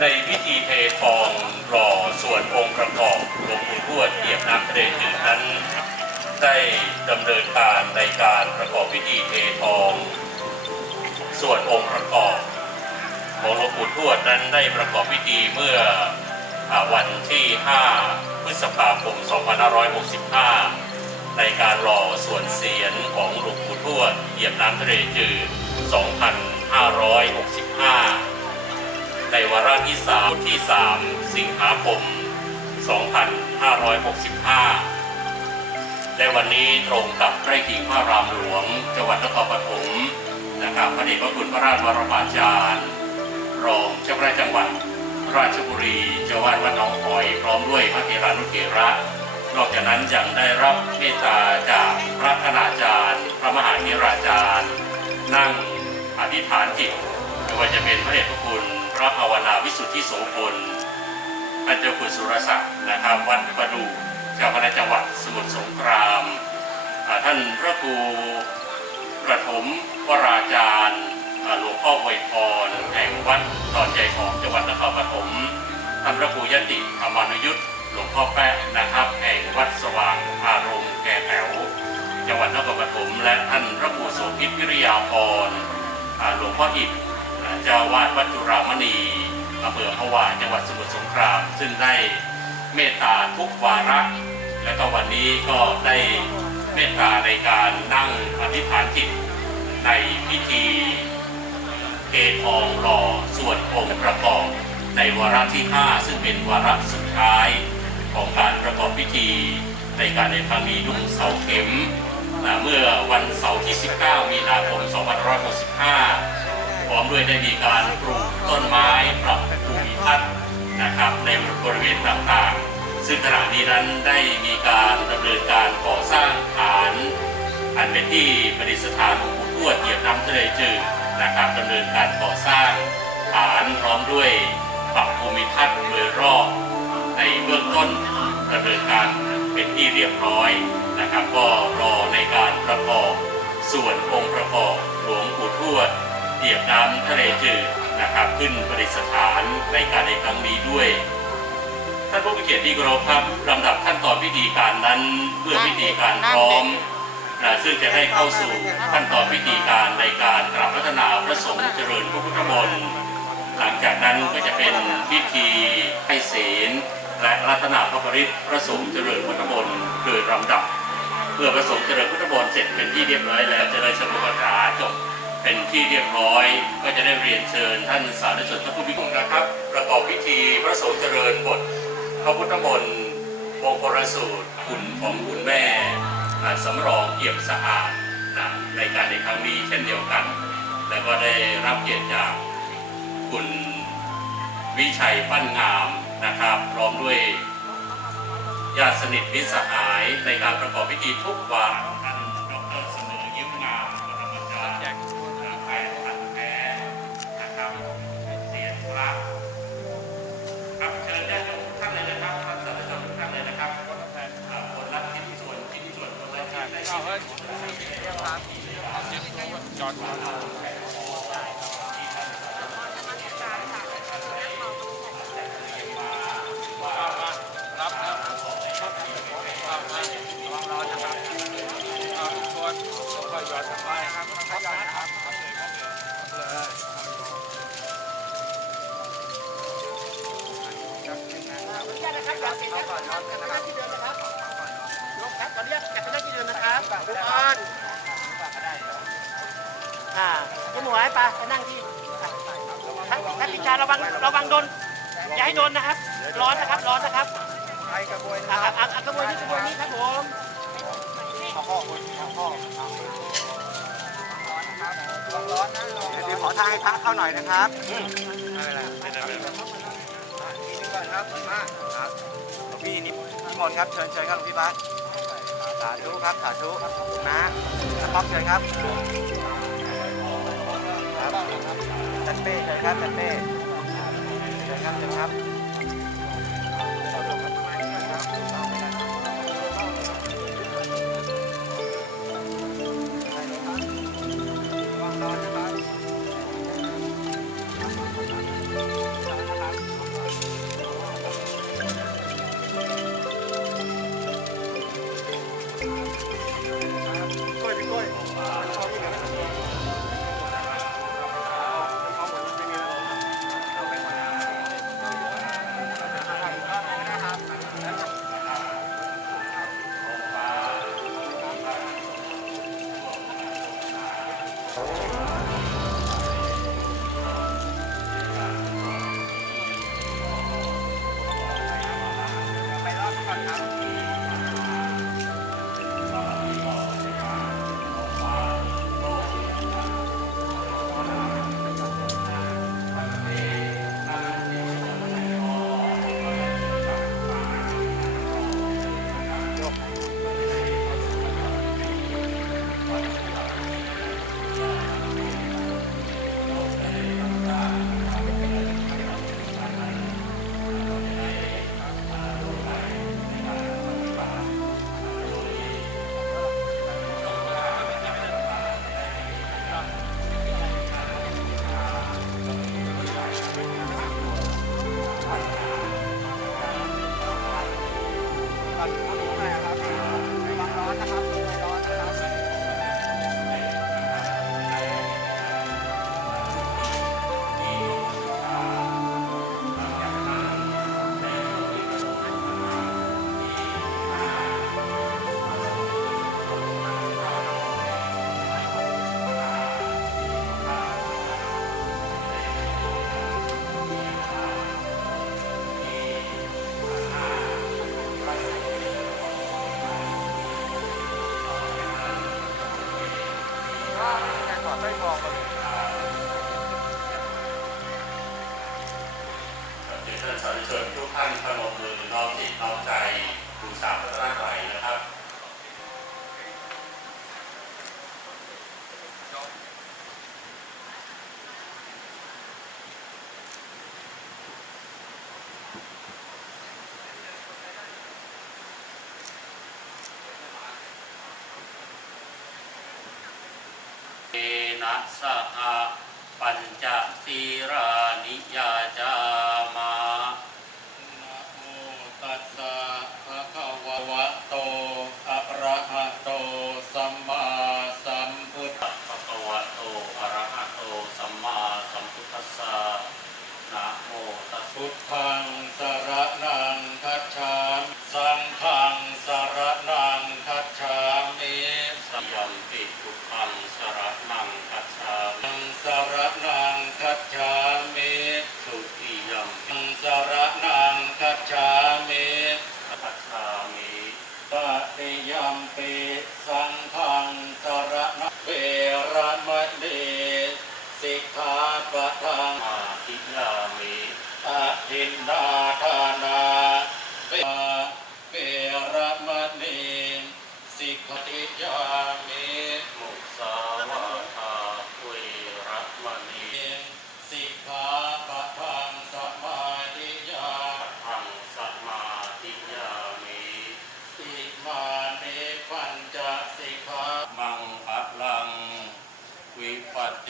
ในพิธีเททองหล่อส่วนองค์ประกอบหลวงปู่ทวดเหยียบน้ำทะเลจืดนั้น ได้ดำเนินการในการประกอบพิธีเททอง ส่วนองค์ประกอบ ของหลวงปู่ทวดนั้นได้ประกอบพิธีเมื่ออวันที่ 5 พฤษภาคม 2565 ในการหล่อส่วนเสียนของหลวงปู่ทวดเหยียบน้ำทะเลจืด 2565 ในวาระที่3ที่ 3 สิงหาคม 2565ในวันนี้ตรงกับไร่กิ่งพระรามหลวง จังหวัดนครปฐมนะครับพระเดชพระคุณพระราชวรมาจารย์ รองเจ้าพระจังหวัดราชบุรีเจ้าวาดวัดหนองหอย พร้อมด้วยพระเถรานุเถระ นอกจากนั้นยังได้รับเมตตาจากพระคณาจารย์ พระมหาเถราจารย์ นั่งอธิษฐานจิตไม่ว่าจะเป็นพระเดชพระคุณ ระภาวนาวิสุทธิโสพลท่านเจ้าคุณสุรศักดิ์นะครับวัดประดูเจ้าคณะจังหวัดสมุทรสงครามท่านพระครูประถมวราจารย์หลวงพ่อไวยพรแห่งวัดตอนใจของจังหวัดนครปฐมท่านพระครูยติธรรมานุยุทธหลวงพ่อแป๊ะนะครับ แห่งวัดสว่างอารมณ์แก่แถวจังหวัดนครปฐมและท่านพระครูโสภิตวิริยาพรหลวงพ่ออิฐ เจ้าวาดวัดจุรามณีอำเภอพะวาจังหวัดสมุทรสงคราม ซึ่งได้เมตตาทุกวาระ และก็วันนี้ก็ได้เมตตาในการนั่งอธิษฐานจิตในพิธีเททองหล่อส่วนองค์ประกอบในวาระที่ 5 ซึ่งเป็นวาระสุดท้ายของการประกอบพิธีในการในครั้งนี้ดุงเสาเข็ม เมื่อวันเสาร์ที่ 19 มีนาคม 2565 ร้อมด้วยได้มีการปลูกต้นไม้ปรับภูมิทัศน์นะครับในบริเวณต่างๆ ซึ่งขณะนี้นั้นได้มีการดำเนินการก่อสร้างฐานอันเป็นที่ประดิษฐานหลวงปู่ทวดเหยียบน้ำทะเลจืดนะครับดำเนินการก่อสร้างฐานพร้อมด้วยปรับภูมิทัศน์โดยรอบในเบื้องต้นดำเนินการเป็นที่เรียบร้อยนะครับ ก็รอในการประกอบส่วนองค์ประกอบหลวงปู่ทวด เหยียบน้ำทะเลจืดนะครับ ขึ้นประดิษฐานในการในครั้งนี้ด้วยท่านผู้มีเกียรติที่เคารพครับลำดับขั้นตอนพิธีการนั้นเพื่อพิธีการพร้อมนะซึ่งจะได้เข้าสู่ขั้นตอนพิธีการในการกราบรัตนาพระสงฆ์เจริญพระพุทธมนต์หลังจากนั้นก็จะเป็นพิธีให้ศีลและรัตนาพระปริตรพระสงฆ์เจริญพุทธมนต์โดยลำดับเมื่อพระสงฆ์เจริญพุทธมนต์เสร็จเป็นที่เรียบร้อยแล้วเจริญสมุปฐาจบ เป็นที่เรียบร้อย ก็จะได้เรียนเชิญท่านสาธุชนท่านผู้มีคุณนะครับ ประกอบพิธีพระสงฆ์เจริญบทพระพุทธมนต์มงคลสูตรคุณของคุณแม่สำรองเอี่ยมสะอาดนะในการในครั้งนี้เช่นเดียวกัน และก็ได้รับเกียรติจากคุณวิชัยปั้นงามนะครับพร้อมด้วยญาติสนิทมิตรสหายในการประกอบพิธีทุกวันะครับเอาทุกคนก็หยอดสบายนะครับ ออนุญาตนะครับอย่าเสียงดังนะครับกลับไปนั่งที่เดิมนะครับยกครับขออนุญาตกลับไปนั่งที่เดิมนะครับทุกคนอ่าพี่หมวยไปไปนั่งที่อะท่านท่านปิชาระวังระวังโดน อย่าให้โดนนะครับ ร้อนนะครับ ร้อนนะครับไอ้กระบวยนะอะครับอะอะกระบวยนี้กระบวยนี้ครับผมขอพ่อคนขอพ่อร้อนร้อนนะเดี๋ยวขอทางให้พระเข้าหน่อยนะครับไม่เป็นไรไม่เป็นไรทีนึงก่อนครับมาครับหลวงพี่นินิมนต์ครับ เชิญเชิญครับหลวงพี่บัส สาธุครับ สาธุครับขอบคุณนะนะป๊อปเชิญครับครับจันเป้เชิญครับจันเป้เชิญครับเชิญครับ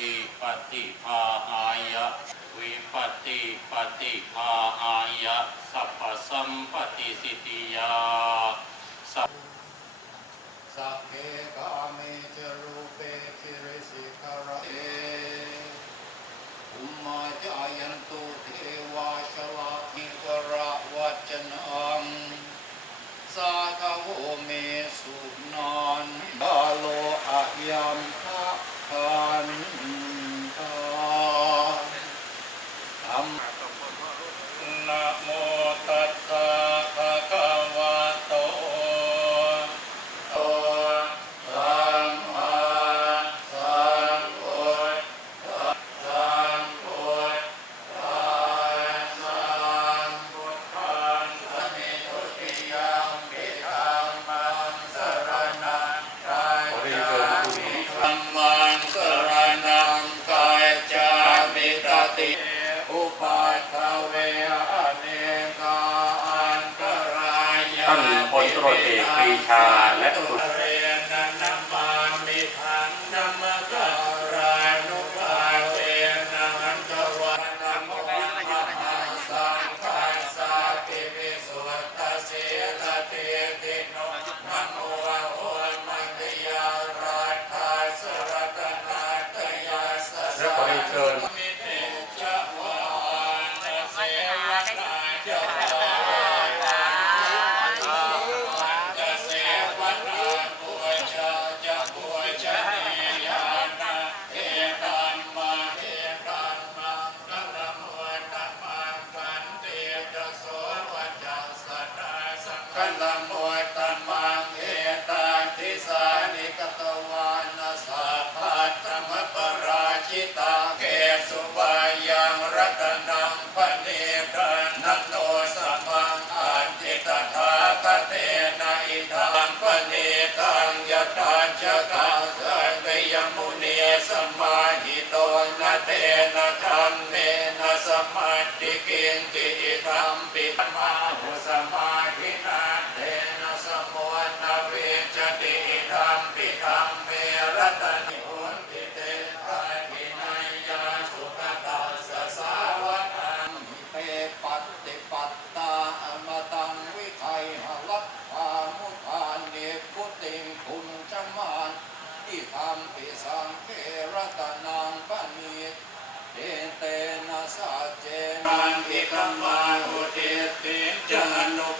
ติปฏิภาหายะวิปติปฏิภาหายะสัพพสัมปติสิติยา สุบายังรัตนังปเนตานัโตสมังอาจิตถาคเตนะอิทังปเนตังยตาจกังสันเตยมุเนสมาหิโตนะเตนะธรรมเนนะสมาติเกณติธรรมปิธรรมา รัตนางปณิเตเตนะสัจเจนันติกรรมาอุเทติจานุป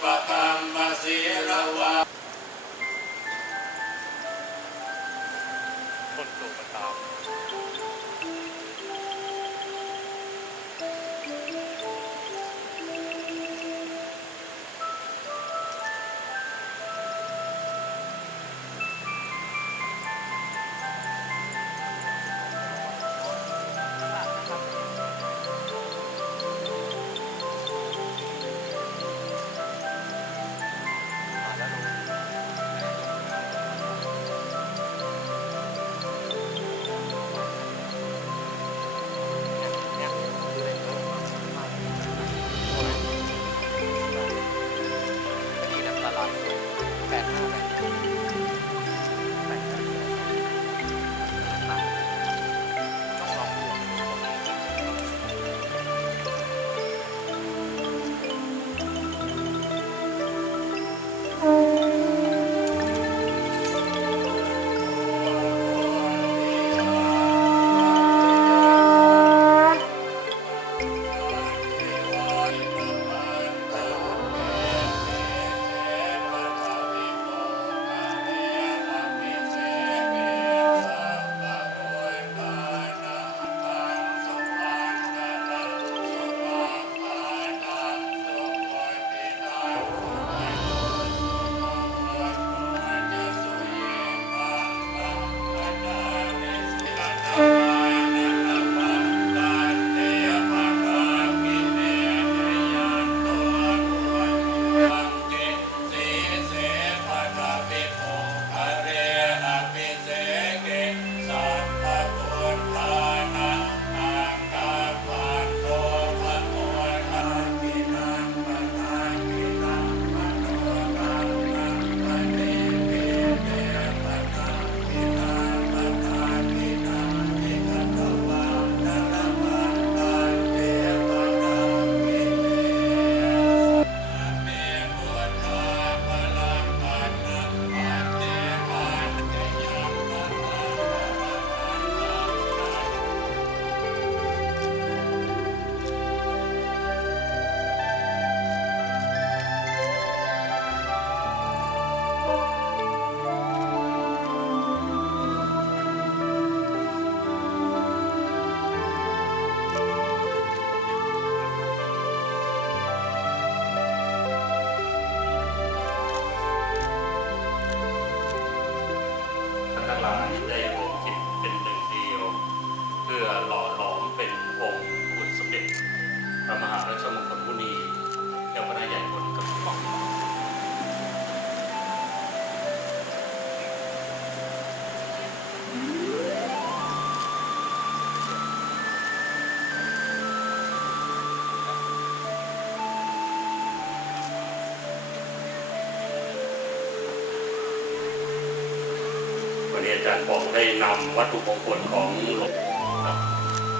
องได้นำวัตถุมงคลของหลวง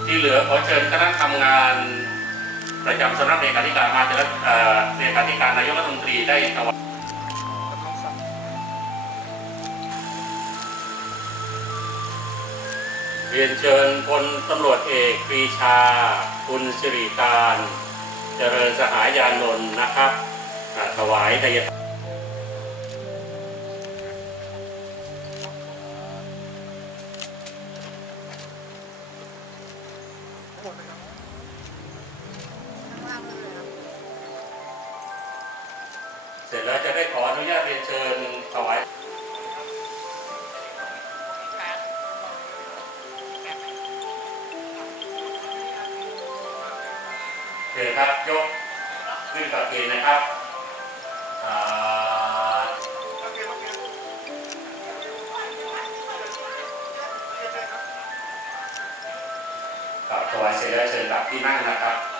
ที่เหลือขอเชิญคณะทำงานประจำสำนักเลขาธิการมาจะเอ่อเลขาธิการนายกรัฐมนตรีได้ถวายเรียนเชิญพลตำรวจเอกปรีชา คุณสิริการ เจริญสหายานนท์นะครับถวายทายา โอเคครับยกขึ้นกับเกณฑ์นะครับกลับถวายเสร็จแล้วเชิญกลับที่นั่งนะครับ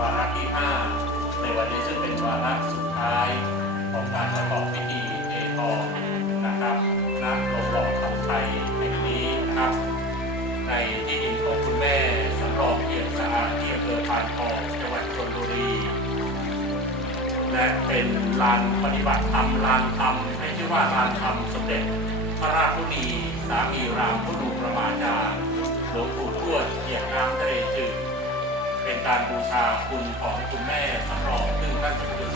วาระที่ 5 ในวันนี้ซึ่งเป็นวาระสุดท้ายของการประกอบพิธีเททองนะครับณโรงหล่อคำไทยแห่งนี้นะครับ ในที่ดินของคุณแม่สำรองเพียรสะอาดที่อำเภอพานทองจังหวัดชลบุรี และเป็นลานปฏิบัติธรรมลานธรรมให้ชื่อว่าลานธรรมสมเด็จพระราชมุนีสามีรามพุทธูประมาจารย์หลวงปู่ทวดเหยียบน้ำทะเลจืด เป็นการบูชาคุณของคุณแม่สำรองซึ่งท่านจะเป็น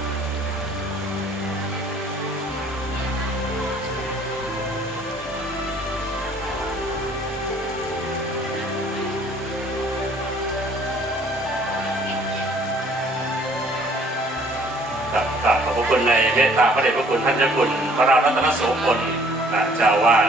กับขอบพระคุณในเมตตาพระเดชพระคุณท่านเจ้าคุณพระราชรัตนโสพลเจ้าวาด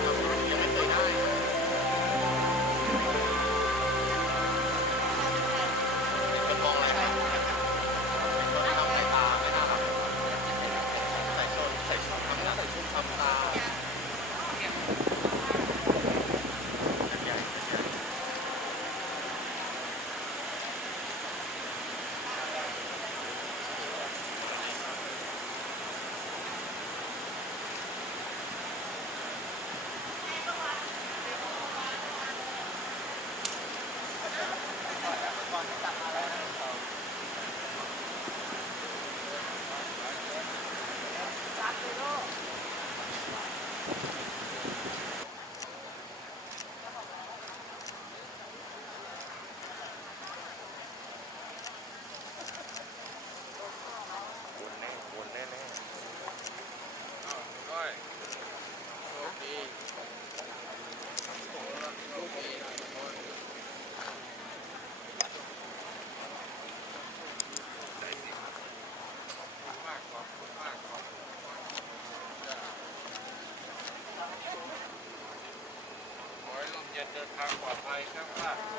เดินทางปลอดภัยครับ